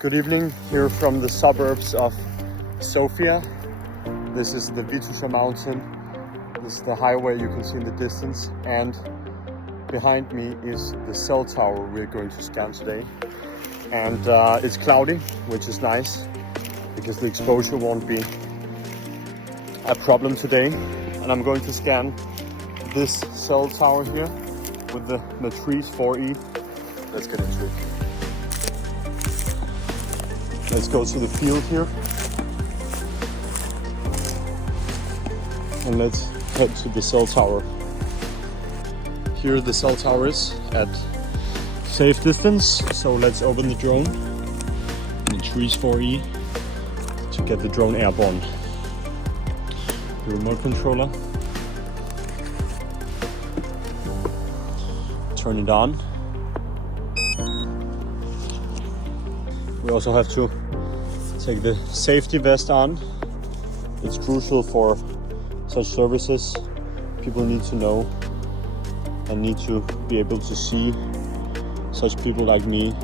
Good evening, here from the suburbs of Sofia. This is the Vitusha mountain. This is the highway you can see in the distance, and behind me is the cell tower we're going to scan today. And it's cloudy, which is nice because the exposure won't be a problem today. And I'm going to scan this cell tower here with the Matrice 4E. Let's get into it. Let's go to the field here. And let's head to the cell tower. Here the cell tower is at safe distance. So let's open the drone, Matrice 4E, to get the drone airborne. The remote controller. Turn it on. We also have to take the safety vest on. It's crucial for such services. People need to know and need to be able to see such people like me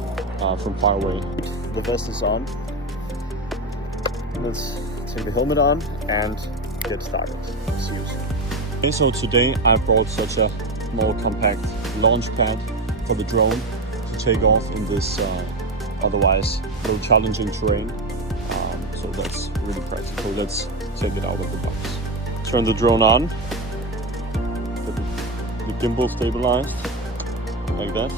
from far away. The vest is on. Let's take the helmet on and get started. See you soon. Okay, so today I brought such a small compact launch pad for the drone to take off in this otherwise a little challenging terrain. So that's really practical. Let's take it out of the box. Turn the drone on. Get the gimbal stabilized like that.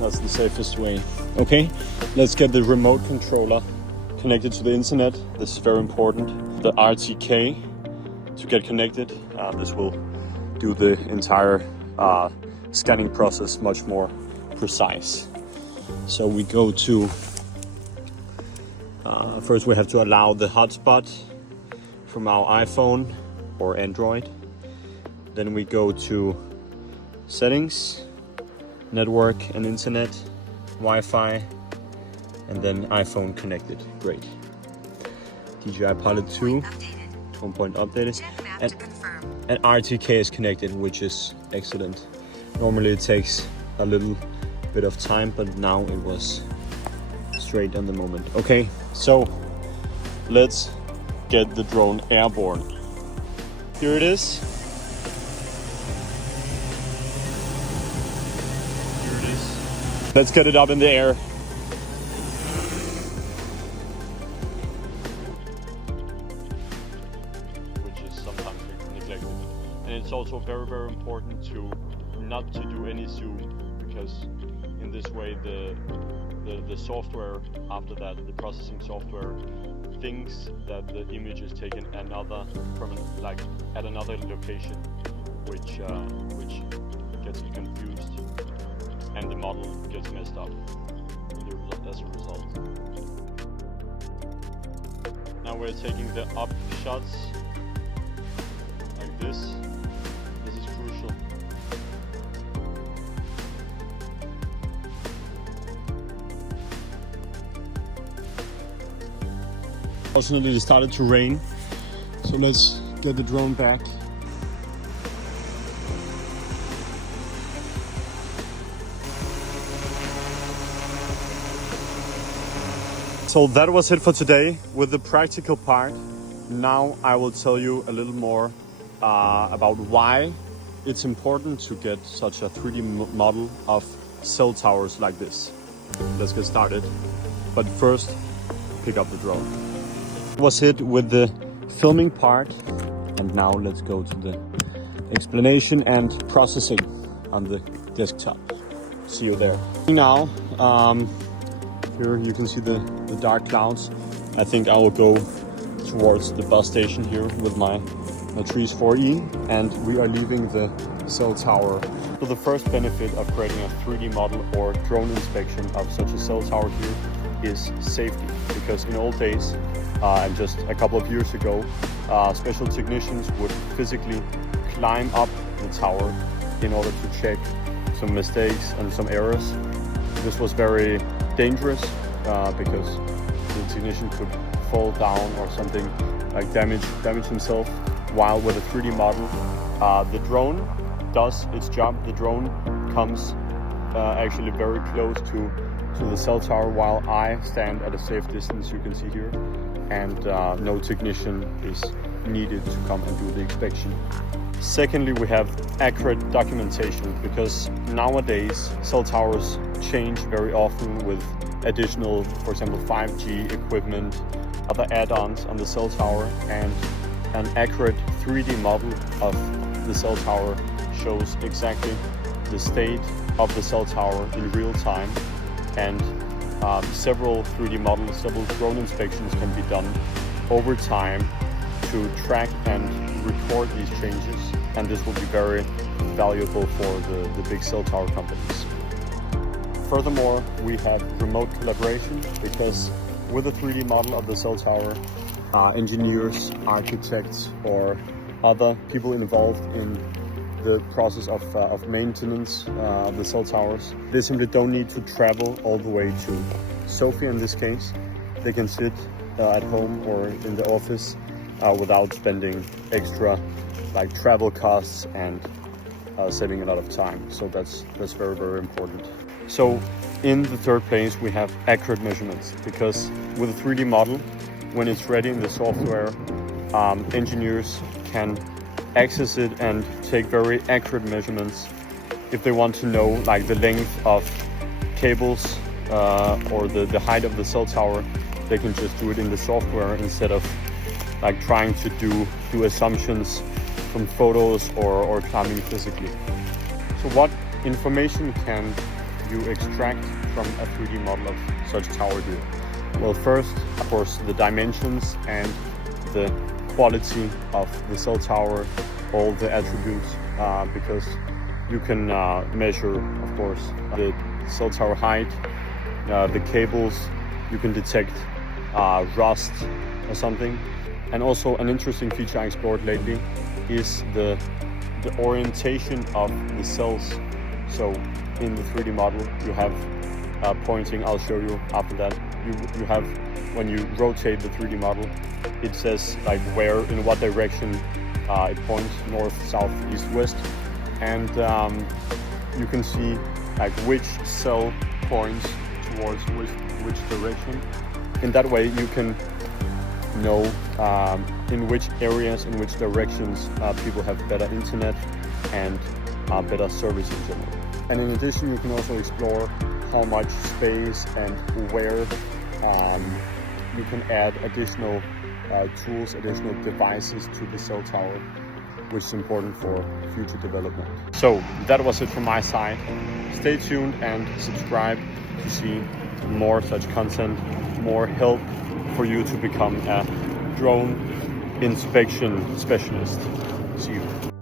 That's the safest way. Okay, let's get the remote controller connected to the internet. This is very important. The RTK to get connected. This will do the entire scanning process much more precise. So we go to first we have to allow the hotspot from our iPhone or Android. Then we go to settings, network and internet, Wi-Fi, and then iPhone connected. Great. DJI Pilot 2 home point updated, and RTK is connected, which is excellent. Normally it takes a little bit of time, but now it was straight on the moment. Okay, so let's get the drone airborne. Here it is. Here it is. Let's get it up in the air. Which is sometimes neglected. And it's also very, very important to not to do any zoom, because in this way the software after that, the processing software, thinks that the image is taken at another location, which gets confused and the model gets messed up as a result. Now we're taking the up shots like this. This is crucial. Fortunately, it started to rain, so let's get the drone back. So that was it for today with the practical part. Now I will tell you a little more about why it's important to get such a 3D model of cell towers like this. Let's get started. But first, pick up the drone. Was it with the filming part, and now let's go to the explanation and processing on the desktop. See you there. Now, here you can see the dark clouds. I think I will go towards the bus station here with my Matrice 4E, and we are leaving the cell tower. So the first benefit of creating a 3D model or drone inspection of such a cell tower here is safety, because in old days and just a couple of years ago, special technicians would physically climb up the tower in order to check some mistakes and some errors. This was very dangerous because the technician could fall down or something, like damage himself. While with a 3D model, the drone does its job. The drone comes actually very close to the cell tower, while I stand at a safe distance, you can see here, and no technician is needed to come and do the inspection. Secondly, we have accurate documentation, because nowadays cell towers change very often with additional, for example, 5G equipment, other add-ons on the cell tower, and an accurate 3D model of the cell tower shows exactly the state of the cell tower in real time, and several 3D models, several drone inspections can be done over time to track and record these changes, and this will be very valuable for the big cell tower companies. Furthermore, we have remote collaboration, because with a 3D model of the cell tower, engineers, architects, or other people involved in the process of maintenance of the cell towers, they simply don't need to travel all the way to Sofia in this case. They can sit at home or in the office without spending extra travel costs and saving a lot of time. So that's very, very important. So in the third place, we have accurate measurements, because with a 3D model, when it's ready in the software, engineers can access it and take very accurate measurements. If they want to know the length of cables or the height of the cell tower, they can just do it in the software instead of trying to do assumptions from photos or climbing physically. So what information can you extract from a 3D model of such tower here? Well, first, of course, the dimensions and the quality of the cell tower, all the attributes, because you can measure, of course, the cell tower height, the cables, you can detect rust or something. And also an interesting feature I explored lately is the orientation of the cells. So in the 3D model, you have pointing, I'll show you after that, you have, when you rotate the 3D model, it says where, in what direction it points, north, south, east, west, and you can see which cell points towards which direction. In that way you can know in which areas, in which directions people have better internet and better service in general. And in addition, you can also explore how much space and where you can add additional tools, additional devices to the cell tower, which is important for future development. So that was it from my side. Stay tuned and subscribe to see more such content, more help for you to become a drone inspection specialist. See you.